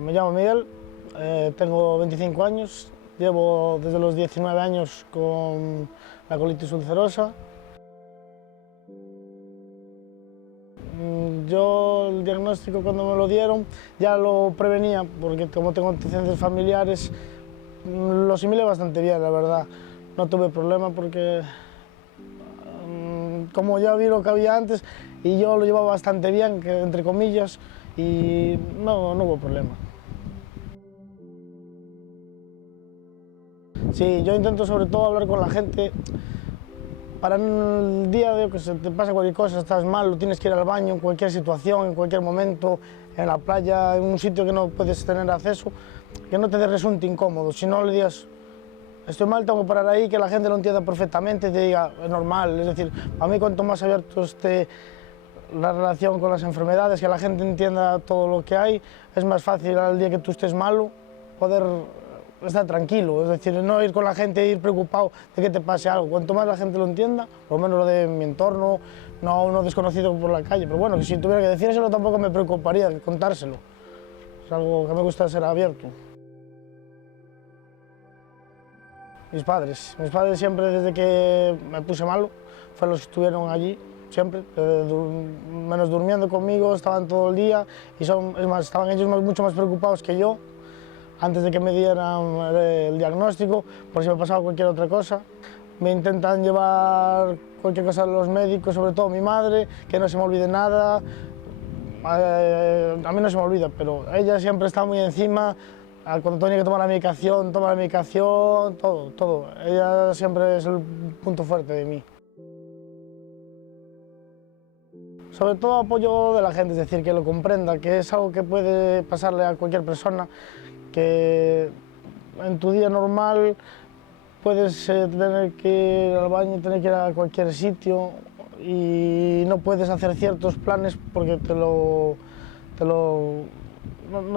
Me llamo Miguel, tengo 25 años, llevo desde los 19 años con la colitis ulcerosa. Yo el diagnóstico cuando me lo dieron ya lo prevenía, porque como tengo antecedentes familiares, lo asimilé bastante bien, la verdad. No tuve problema porque como ya vi lo que había antes y yo lo llevaba bastante bien, que, entre comillas, y no hubo problema. Sí, yo intento sobre todo hablar con la gente para el día de que se te pasa cualquier cosa, estás mal, tienes que ir al baño en cualquier situación, en cualquier momento, en la playa, en un sitio que no puedes tener acceso, que no te resulte incómodo. Si no le digas, estoy mal, tengo que parar ahí, que la gente lo entienda perfectamente y te diga, es normal. Es decir, a mí cuanto más abierto esté la relación con las enfermedades, que la gente entienda todo lo que hay, es más fácil al día que tú estés malo poder estar tranquilo, es decir, no ir con la gente e ir preocupado de que te pase algo. Cuanto más la gente lo entienda, por lo menos lo de mi entorno, no a uno desconocido por la calle, pero bueno, que si tuviera que decírselo tampoco me preocuparía de contárselo. Es algo que me gusta ser abierto. Mis padres siempre desde que me puse malo, fueron los que estuvieron allí, siempre, menos durmiendo conmigo, estaban todo el día y es más, estaban ellos mucho más preocupados que yo antes de que me dieran el diagnóstico, por si me pasaba cualquier otra cosa. Me intentan llevar cualquier cosa a los médicos, sobre todo mi madre, que no se me olvide nada. A mí no se me olvida, pero ella siempre está muy encima. Cuando tenía que tomar la medicación, todo. Ella siempre es el punto fuerte de mí. Sobre todo apoyo de la gente, es decir, que lo comprenda, que es algo que puede pasarle a cualquier persona, que en tu día normal puedes tener que ir al baño, tener que ir a cualquier sitio y no puedes hacer ciertos planes porque no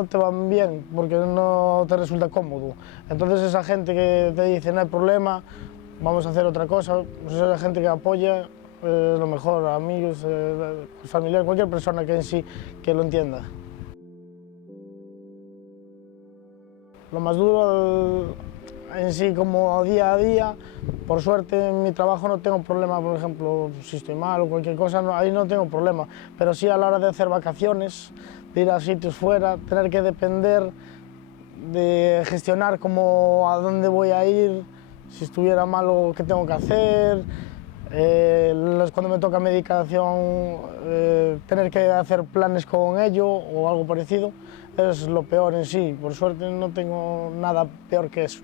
te van bien, porque no te resulta cómodo. Entonces esa gente que te dice no hay problema, vamos a hacer otra cosa, pues esa gente que apoya es lo mejor, amigos, familiares, cualquier persona que en sí que lo entienda. Lo más duro en sí como día a día, por suerte en mi trabajo no tengo problema, por ejemplo, si estoy mal o cualquier cosa, ahí no tengo problema, pero sí a la hora de hacer vacaciones, de ir a sitios fuera, tener que depender de gestionar como a dónde voy a ir, si estuviera malo qué tengo que hacer, cuando me toca medicación, tener que hacer planes con ello o algo parecido, es lo peor en sí. Por suerte no tengo nada peor que eso.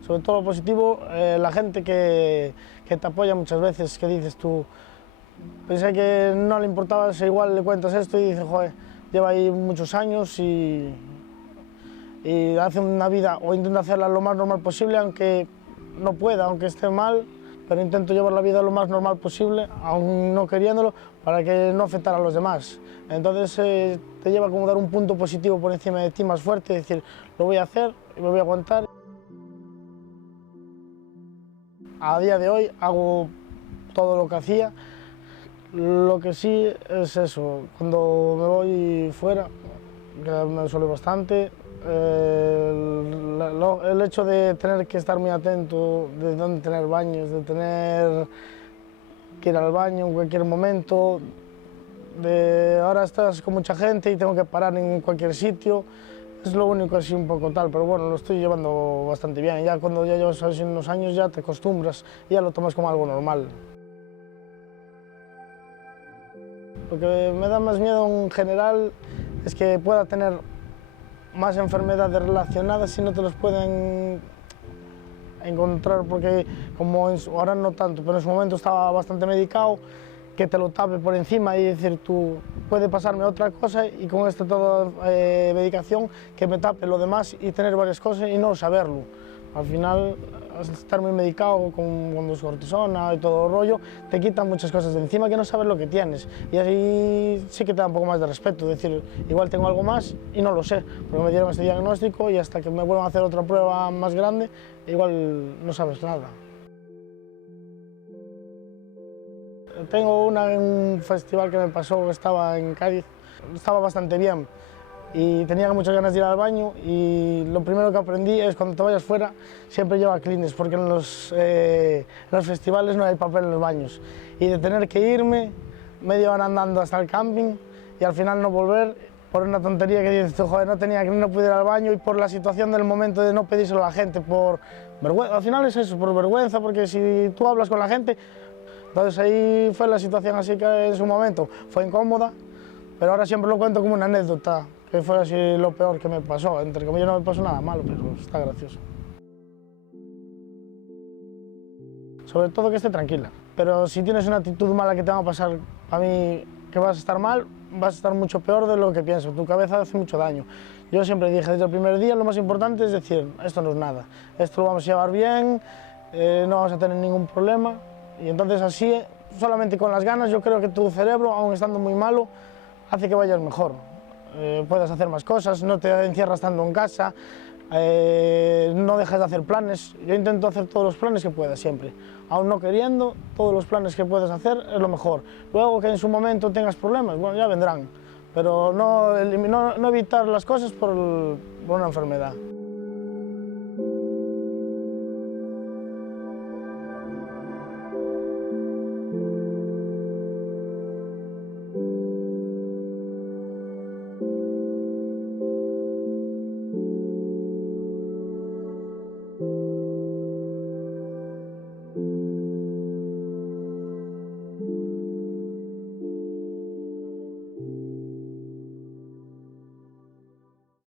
Sobre todo lo positivo, la gente que te apoya muchas veces, que dices tú, pensé que no le importaba, igual le cuentas esto y dices, joder, lleva ahí muchos años y hace una vida o intenta hacerla lo más normal posible, aunque no pueda, aunque esté mal, pero intento llevar la vida lo más normal posible, aún no queriéndolo, para que no afectara a los demás. Entonces te lleva como dar un punto positivo por encima de ti más fuerte, decir, lo voy a hacer y me voy a aguantar. A día de hoy hago todo lo que hacía, lo que sí es eso, cuando me voy fuera, que me suele bastante, el hecho de tener que estar muy atento, de dónde tener baños, de tener que ir al baño en cualquier momento, de ahora estás con mucha gente y tengo que parar en cualquier sitio, es lo único así un poco tal, pero bueno, lo estoy llevando bastante bien. Ya cuando ya llevas así unos años ya te acostumbras y ya lo tomas como algo normal. Lo que me da más miedo en general es que pueda tener más enfermedades relacionadas y no te los pueden encontrar, porque como ahora no tanto, pero en su momento estaba bastante medicado, que te lo tape por encima y decir tú, puede pasarme otra cosa y con esta toda medicación que me tape lo demás y tener varias cosas y no saberlo. Al final, estar muy medicado con dos cortisona y todo el rollo, te quitan muchas cosas de encima que no sabes lo que tienes. Y así sí que te da un poco más de respeto, decir, igual tengo algo más y no lo sé, porque me dieron este diagnóstico y hasta que me vuelvan a hacer otra prueba más grande, igual no sabes nada. Tengo una en un festival que me pasó, estaba en Cádiz, estaba bastante bien y tenía muchas ganas de ir al baño y lo primero que aprendí es cuando te vayas fuera siempre lleva Kleenex porque en los festivales no hay papel en los baños y de tener que irme media hora andando hasta el camping y al final no volver por una tontería que dices tú, joder, no pude ir al baño y por la situación del momento de no pedírselo a la gente, por vergüenza, al final es eso, por vergüenza, porque si tú hablas con la gente, entonces ahí fue la situación así que en su momento fue incómoda, pero ahora siempre lo cuento como una anécdota, que fue así lo peor que me pasó, entre comillas no me pasó nada malo, pero está gracioso. Sobre todo que esté tranquila, pero si tienes una actitud mala que te va a pasar, a mí que vas a estar mal, vas a estar mucho peor de lo que piensas, tu cabeza hace mucho daño. Yo siempre dije desde el primer día lo más importante es decir, esto no es nada, esto lo vamos a llevar bien, no vamos a tener ningún problema y entonces así, solamente con las ganas, yo creo que tu cerebro, aun estando muy malo, hace que vayas mejor, puedas hacer más cosas, no te encierras tanto en casa, no dejas de hacer planes. Yo intento hacer todos los planes que pueda siempre, aún no queriendo, todos los planes que puedes hacer es lo mejor. Luego que en su momento tengas problemas, bueno, ya vendrán, pero no evitar las cosas por una enfermedad.